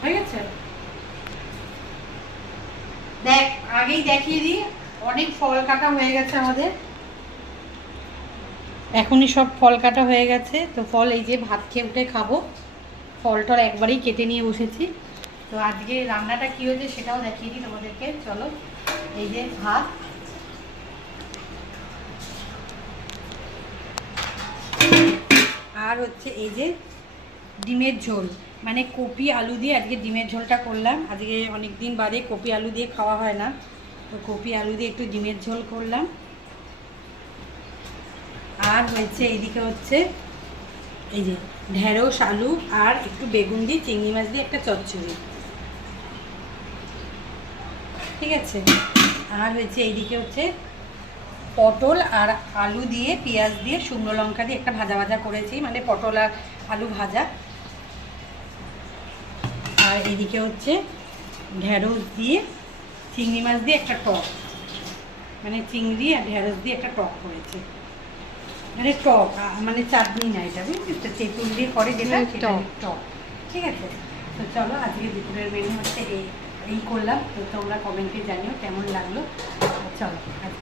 হয়ে গেছে। দেখ আগেই দেখিয়ে দিই, অনেক ফল কাটা হয়ে গেছে আমাদের, এখনই সব ফল কাটা হয়ে গেছে। তো ফল এই যে ভাত খেয়ে উঠে খাবো, ফল টল একবারেই কেটে নিয়ে বসেছি। তো আজকে রান্নাটা কী হয়েছে সেটাও দেখিয়ে দিই তোমাদেরকে, চলো। এই যে ভাত, আর হচ্ছে এই যে ডিমের ঝোল, মানে কপি আলু দিয়ে আজকে ডিমের ঝোলটা করলাম। আজকে অনেক দিন বাদে কপি আলু দিয়ে খাওয়া হয় না, তো কপি আলু দিয়ে একটু ডিমের ঝোল করলাম। আর হয়েছে এইদিকে হচ্ছে এই যে ঢেঁড়স আলু আর একটু বেগুন দিয়ে চিংড়ি মাছ দিয়ে একটা চচ্চড়ি, ঠিক আছে। আর হয়েছে এইদিকে হচ্ছে পটল আর আলু দিয়ে পেঁয়াজ দিয়ে শুকনো লঙ্কা দিয়ে একটা ভাজা ভাজা করেছি, মানে পটল আর আলু ভাজা। আর এদিকে হচ্ছে ঢেঁড়স দিয়ে চিংড়ি মাছ দিয়ে একটা টক, মানে চিংড়ি আর ঢেঁড়স দিয়ে একটা টক করেছে, মানে টক মানে চাটনি না, এটা বুঝলি তো, তেঁতুল দিয়ে করে যেটা টক, ঠিক আছে। তো চলো আজকে দুপুরের মেনু হচ্ছে এই করলাম। তো তোমরা কমেন্টে জানিও কেমন লাগলো। চলো।